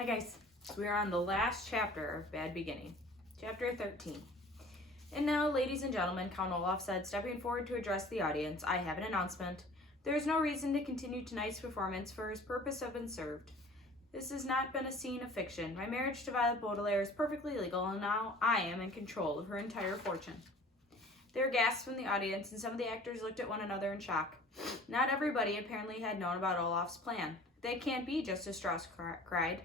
Hi guys, so we are on the last chapter of Bad Beginning, chapter 13. And now, ladies and gentlemen, Count Olaf said, stepping forward to address the audience, I have an announcement. There is no reason to continue tonight's performance, for his purpose have been served. This has not been a scene of fiction. My marriage to Violet Baudelaire is perfectly legal, and now I am in control of her entire fortune. There were gasps from the audience, and some of the actors looked at one another in shock. Not everybody apparently had known about Olaf's plan. That can't be, Justice Strauss cried.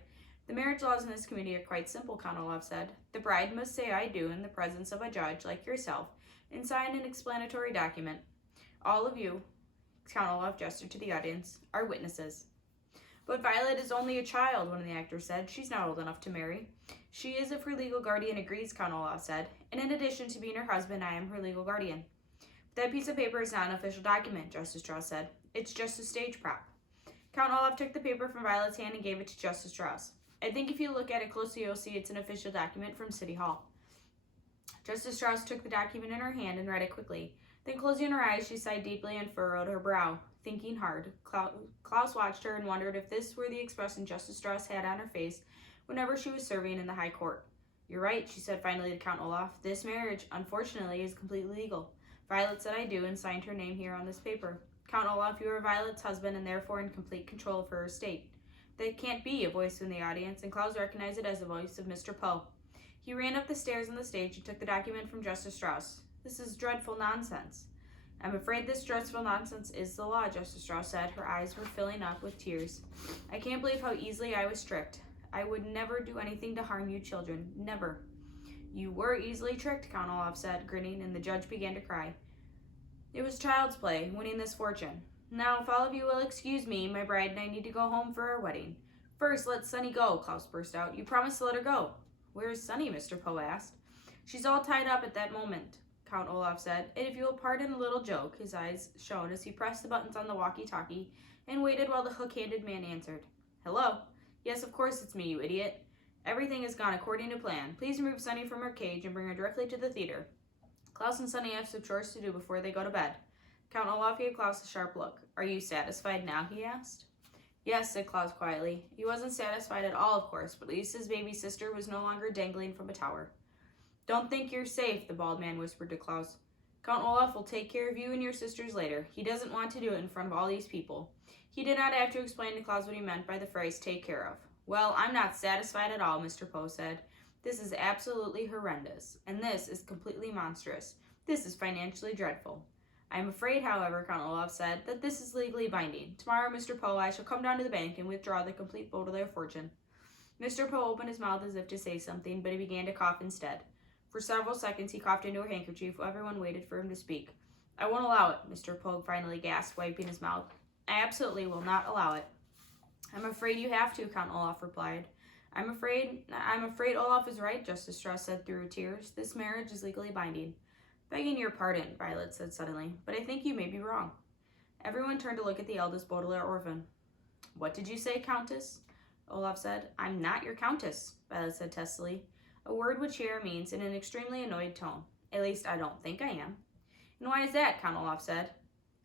The marriage laws in this community are quite simple, Count Olaf said. The bride must say I do in the presence of a judge like yourself and sign an explanatory document. All of you, Count Olaf gestured to the audience, are witnesses. But Violet is only a child, one of the actors said. She's not old enough to marry. She is if her legal guardian agrees, Count Olaf said. And in addition to being her husband, I am her legal guardian. But that piece of paper is not an official document, Justice Strauss said. It's just a stage prop. Count Olaf took the paper from Violet's hand and gave it to Justice Strauss. I think if you look at it closely, you'll see it's an official document from City Hall. Justice Strauss took the document in her hand and read it quickly. Then, closing her eyes, she sighed deeply and furrowed her brow, thinking hard. Klaus watched her and wondered if this were the expression Justice Strauss had on her face whenever she was serving in the High Court. You're right, she said finally to Count Olaf. This marriage, unfortunately, is completely legal. Violet said I do and signed her name here on this paper. Count Olaf, you are Violet's husband and therefore in complete control of her estate. That can't be, a voice from the audience, and Klaus recognized it as the voice of Mr. Poe. He ran up the stairs on the stage and took the document from Justice Strauss. This is dreadful nonsense. I'm afraid this dreadful nonsense is the law, Justice Strauss said. Her eyes were filling up with tears. I can't believe how easily I was tricked. I would never do anything to harm you children. Never. You were easily tricked, Count Olaf said, grinning, and the judge began to cry. It was child's play, winning this fortune. Now, if all of you will excuse me, my bride and I need to go home for our wedding. First, let Sunny go, Klaus burst out. You promised to let her go. Where is Sunny, Mr. Poe asked. She's all tied up at that moment, Count Olaf said, and if you will pardon the little joke, his eyes shone as he pressed the buttons on the walkie-talkie and waited while the hook-handed man answered. Hello? Yes, of course it's me, you idiot. Everything has gone according to plan. Please remove Sunny from her cage and bring her directly to the theater. Klaus and Sunny have some chores to do before they go to bed. Count Olaf gave Klaus a sharp look. Are you satisfied now, he asked. Yes, said Klaus quietly. He wasn't satisfied at all, of course, but at least his baby sister was no longer dangling from a tower. Don't think you're safe, the bald man whispered to Klaus. Count Olaf will take care of you and your sisters later. He doesn't want to do it in front of all these people. He did not have to explain to Klaus what he meant by the phrase take care of. Well, I'm not satisfied at all, Mr. Poe said. This is absolutely horrendous, and this is completely monstrous. This is financially dreadful. I am afraid, however, Count Olaf said, that this is legally binding. Tomorrow, Mr. Poe, I shall come down to the bank and withdraw the complete Baudelaire fortune. Mr. Poe opened his mouth as if to say something, but he began to cough instead. For several seconds, he coughed into a handkerchief while everyone waited for him to speak. I won't allow it, Mr. Poe finally gasped, wiping his mouth. I absolutely will not allow it. I'm afraid you have to, Count Olaf replied. I'm afraid Olaf is right, Justice Strauss said through her tears. This marriage is legally binding. Begging your pardon, Violet said suddenly, but I think you may be wrong. Everyone turned to look at the eldest Baudelaire orphan. What did you say, Countess? Olaf said. I'm not your Countess, Violet said testily, a word which here means in an extremely annoyed tone. At least I don't think I am. And why is that, Count Olaf said.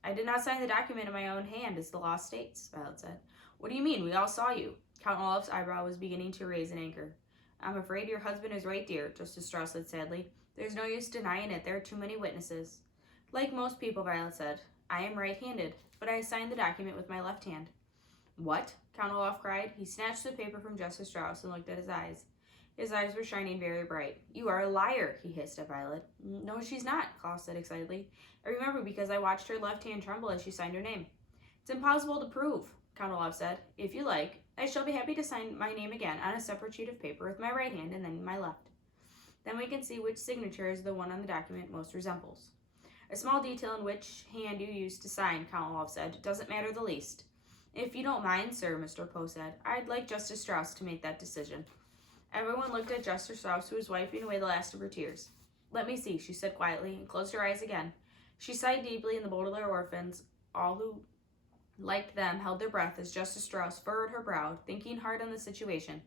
I did not sign the document in my own hand, as the law states, Violet said. What do you mean? We all saw you. Count Olaf's eyebrow was beginning to raise in anger. I'm afraid your husband is right, dear, Justice Strauss said sadly. There's no use denying it. There are too many witnesses. Like most people, Violet said. I am right-handed, but I signed the document with my left hand. What? Count Olaf cried. He snatched the paper from Justice Strauss and looked at his eyes. His eyes were shining very bright. You are a liar, he hissed at Violet. No, she's not, Klaus said excitedly. I remember because I watched her left hand tremble as she signed her name. It's impossible to prove, Count Olaf said. If you like, I shall be happy to sign my name again on a separate sheet of paper with my right hand and then my left. Then we can see which signature is the one on the document most resembles. A small detail in which hand you used to sign, Count Olaf said, doesn't matter the least. If you don't mind, sir, Mr. Poe said, I'd like Justice Strauss to make that decision. Everyone looked at Justice Strauss, who was wiping away the last of her tears. Let me see, she said quietly, and closed her eyes again. She sighed deeply, and the Baudelaire orphans, all who liked them, held their breath as Justice Strauss furrowed her brow, thinking hard on the situation.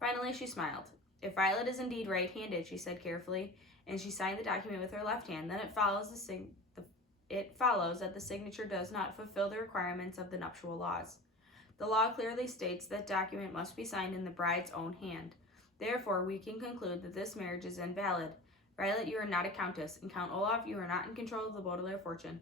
Finally, she smiled. If Violet is indeed right-handed, she said carefully, and she signed the document with her left hand, then it follows that the signature does not fulfill the requirements of the nuptial laws. The law clearly states that document must be signed in the bride's own hand. Therefore, we can conclude that this marriage is invalid. Violet, you are not a countess, and Count Olaf, you are not in control of the Baudelaire fortune."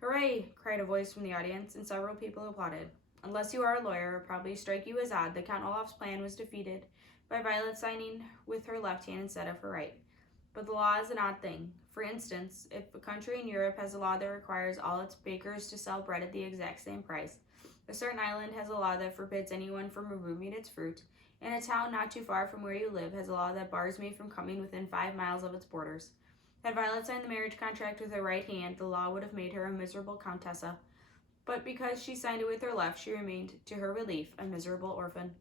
"Hooray!" cried a voice from the audience, and several people applauded. Unless you are a lawyer, it would probably strike you as odd that Count Olaf's plan was defeated by Violet signing with her left hand instead of her right. But the law is an odd thing. For instance, if a country in Europe has a law that requires all its bakers to sell bread at the exact same price, a certain island has a law that forbids anyone from removing its fruit, and a town not too far from where you live has a law that bars me from coming within 5 miles of its borders. Had Violet signed the marriage contract with her right hand, the law would have made her a miserable countessa. But because she signed it with her left, she remained, to her relief, a miserable orphan.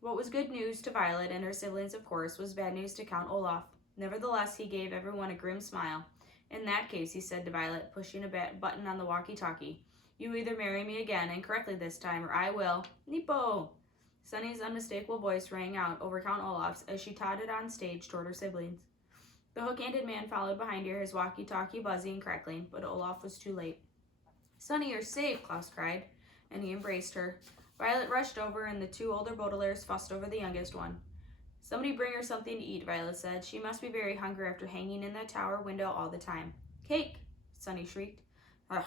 What was good news to Violet and her siblings, of course, was bad news to Count Olaf. Nevertheless, he gave everyone a grim smile. "In that case," he said to Violet, pushing a button on the walkie-talkie, "you either marry me again, and correctly this time, or I will— Neepo!" Sunny's unmistakable voice rang out over Count Olaf's as she tottered on stage toward her siblings. The hook-handed man followed behind her, his walkie-talkie buzzing and crackling, but Olaf was too late. "Sunny, you're safe!" Klaus cried, and he embraced her. Violet rushed over, and the 2 older Baudelaires fussed over the youngest one. "Somebody bring her something to eat," Violet said. "She must be very hungry after hanging in that tower window all the time." "Cake!" Sunny shrieked. "Ugh!"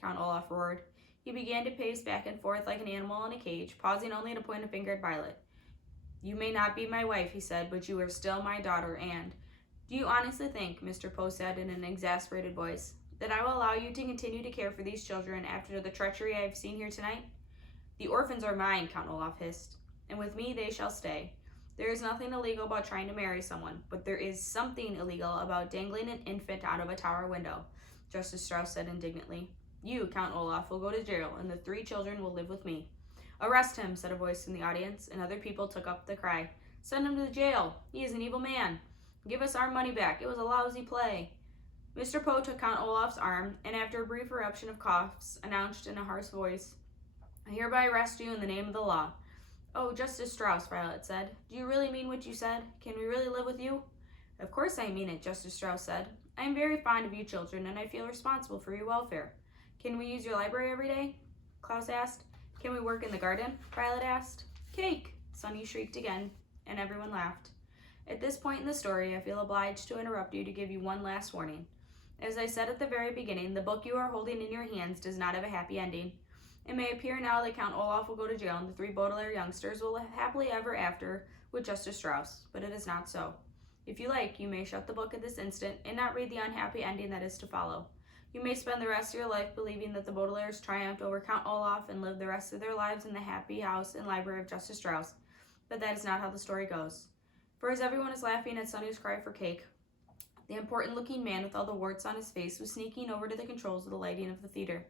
Count Olaf roared. He began to pace back and forth like an animal in a cage, pausing only to point a finger at Violet. "You may not be my wife," he said, "but you are still my daughter, and— Do you honestly think," Mr. Poe said in an exasperated voice, "that I will allow you to continue to care for these children after the treachery I have seen here tonight?" "The orphans are mine," Count Olaf hissed, "and with me they shall stay. There is nothing illegal about trying to marry someone, but there is something illegal about dangling an infant out of a tower window," Justice Strauss said indignantly. "You, Count Olaf, will go to jail, and the 3 children will live with me." "Arrest him," said a voice from the audience, and other people took up the cry. "Send him to jail. He is an evil man. Give us our money back. It was a lousy play." Mr. Poe took Count Olaf's arm, and after a brief eruption of coughs, announced in a harsh voice, "I hereby arrest you in the name of the law." "Oh, Justice Strauss," Violet said, "do you really mean what you said? Can we really live with you?" "Of course I mean it," Justice Strauss said. "I am very fond of you children, and I feel responsible for your welfare." "Can we use your library every day?" Klaus asked. "Can we work in the garden?" Violet asked. "Cake!" Sunny shrieked again, and everyone laughed. At this point in the story, I feel obliged to interrupt you to give you one last warning. As I said at the very beginning, the book you are holding in your hands does not have a happy ending. It may appear now that Count Olaf will go to jail and the 3 Baudelaire youngsters will live happily ever after with Justice Strauss, but it is not so. If you like, you may shut the book at this instant and not read the unhappy ending that is to follow. You may spend the rest of your life believing that the Baudelaires triumphed over Count Olaf and lived the rest of their lives in the happy house and library of Justice Strauss, but that is not how the story goes. For as everyone is laughing at Sunny's cry for cake, the important-looking man with all the warts on his face was sneaking over to the controls of the lighting of the theater.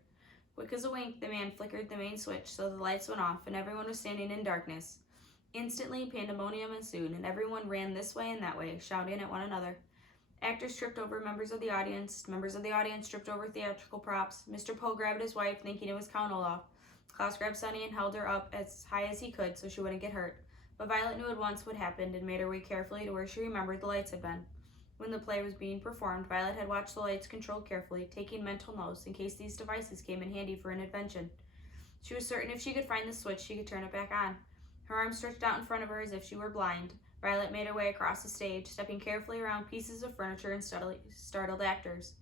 Quick as a wink, the man flickered the main switch so the lights went off and everyone was standing in darkness. Instantly, pandemonium ensued, and everyone ran this way and that way, shouting at one another. Actors tripped over members of the audience tripped over theatrical props. Mr. Poe grabbed his wife, thinking it was Count Olaf. Klaus grabbed Sunny and held her up as high as he could so she wouldn't get hurt. But Violet knew at once what happened and made her way carefully to where she remembered the lights had been. When the play was being performed, Violet had watched the lights controlled carefully, taking mental notes in case these devices came in handy for an invention. She was certain if she could find the switch, she could turn it back on. Her arms stretched out in front of her as if she were blind. Violet made her way across the stage, stepping carefully around pieces of furniture and startled actors.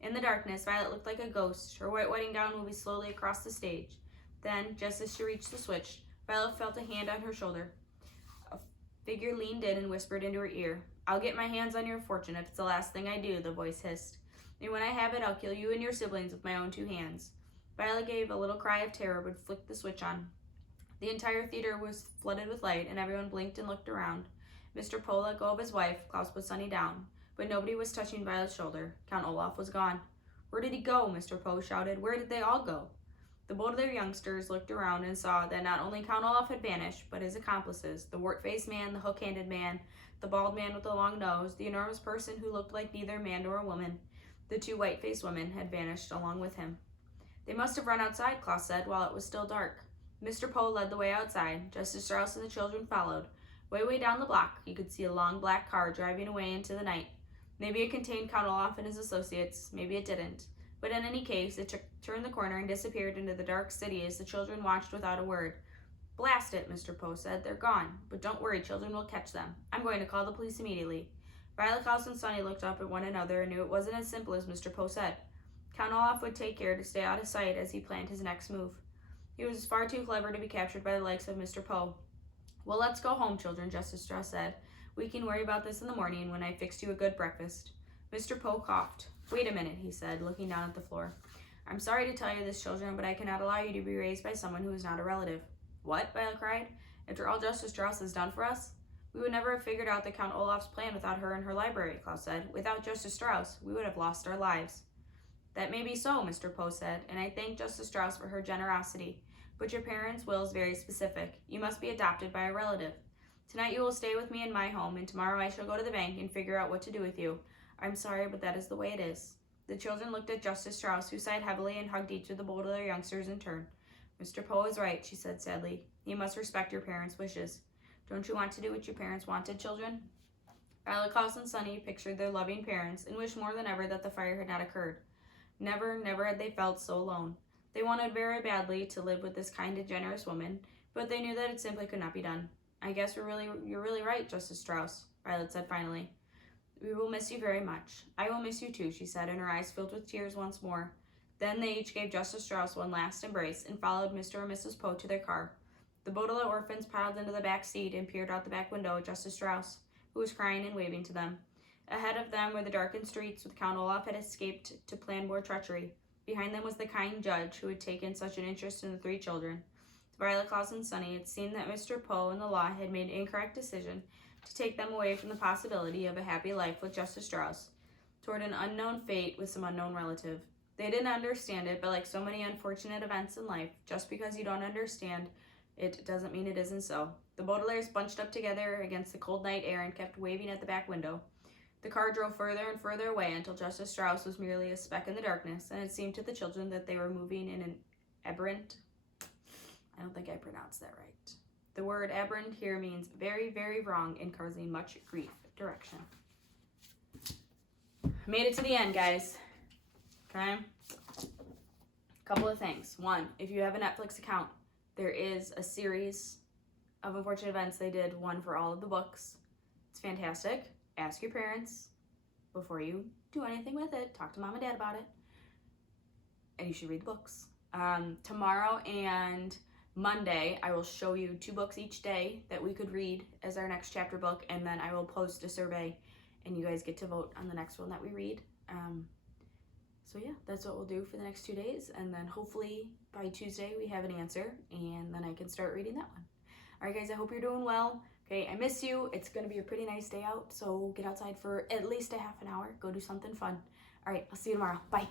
In the darkness, Violet looked like a ghost, her white wedding gown moving slowly across the stage. Then, just as she reached the switch, Violet felt a hand on her shoulder. A figure leaned in and whispered into her ear. "I'll get my hands on your fortune if it's the last thing I do," the voice hissed. "And when I have it, I'll kill you and your siblings with my own 2 hands." Violet gave a little cry of terror but flicked the switch on. The entire theater was flooded with light, and everyone blinked and looked around. Mr. Poe let go of his wife. Klaus put Sunny down, but nobody was touching Violet's shoulder. Count Olaf was gone. "Where did he go?" Mr. Poe shouted. "Where did they all go?" The Baudelaire youngsters looked around and saw that not only Count Olaf had vanished, but his accomplices, the wart-faced man, the hook-handed man, the bald man with the long nose, the enormous person who looked like neither man nor woman, the 2 white-faced women, had vanished along with him. "They must have run outside," Klaus said, while it was still dark. Mr. Poe led the way outside. Justice Strauss and the children followed. Way down the block, you could see a long black car driving away into the night. Maybe it contained Count Olaf and his associates, maybe it didn't. But in any case, it turned the corner and disappeared into the dark city as the children watched without a word. Blast it, Mr. Poe said. They're gone. But don't worry, children will catch them. I'm going to call the police immediately. Violet, Klaus, and Sunny looked up at one another and knew it wasn't as simple as Mr. Poe said. Count Olaf would take care to stay out of sight as he planned his next move. He was far too clever to be captured by the likes of Mr. Poe. Well, let's go home, children, Justice Strauss said. We can worry about this in the morning when I fixed you a good breakfast. Mr. Poe coughed. Wait a minute, he said, looking down at the floor. I'm sorry to tell you this, children, but I cannot allow you to be raised by someone who is not a relative. What? Violet cried. After all Justice Strauss has done for us? We would never have figured out the Count Olaf's plan without her in her library, Klaus said. Without Justice Strauss, we would have lost our lives. That may be so, Mr. Poe said, and I thank Justice Strauss for her generosity. But your parents' will is very specific. You must be adopted by a relative. Tonight you will stay with me in my home, and tomorrow I shall go to the bank and figure out what to do with you. I'm sorry, but that is the way it is. The children looked at Justice Strauss, who sighed heavily and hugged each of the bolder youngsters in turn. Mr. Poe is right, she said sadly. You must respect your parents' wishes. Don't you want to do what your parents wanted, children? Violet, Klaus, and Sunny pictured their loving parents and wished more than ever that the fire had not occurred. Never had they felt so alone. They wanted very badly to live with this kind and generous woman, but they knew that it simply could not be done. I guess you're really right, Justice Strauss, Violet said finally. We will miss you very much. I will miss you too, she said, and her eyes filled with tears once more. Then they each gave Justice Strauss one last embrace and followed Mr. and Mrs. Poe to their car. The Baudelaire orphans piled into the back seat and peered out the back window at Justice Strauss, who was crying and waving to them. Ahead of them were the darkened streets with Count Olaf had escaped to plan more treachery. Behind them was the kind judge who had taken such an interest in the three children. To Violet, Klaus, and Sunny, it seemed that Mr. Poe and the law had made an incorrect decision to take them away from the possibility of a happy life with Justice Strauss, toward an unknown fate with some unknown relative. They didn't understand it, but like so many unfortunate events in life, just because you don't understand it doesn't mean it isn't so. The Baudelaires bunched up together against the cold night air and kept waving at the back window. The car drove further and further away until Justice Strauss was merely a speck in the darkness, and it seemed to the children that they were moving in an aberrant... I don't think I pronounced that right. The word aberrant here means very, very wrong and causing much grief direction. Made it to the end, guys. Okay? Couple of things. One, if you have a Netflix account, there is a series of unfortunate events. They did one for all of the books. It's fantastic. Ask your parents before you do anything with it. Talk to mom and dad about it. And you should read the books. Tomorrow and Monday, I will show you 2 books each day that we could read as our next chapter book, and then I will post a survey, and you guys get to vote on the next one that we read. So yeah, that's what we'll do for the next 2 days, and then hopefully by Tuesday we have an answer, and then I can start reading that one. All right, guys, I hope you're doing well. Okay, I miss you. It's going to be a pretty nice day out, so get outside for at least a half an hour. Go do something fun. All right, I'll see you tomorrow. Bye.